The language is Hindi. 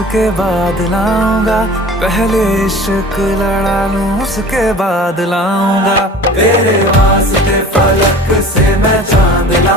उसके बाद लाऊंगा, पहले इश्क लड़ा लूं उसके बाद लाऊंगा। तेरे वास्ते फलक से मैं चांद लाऊंगा।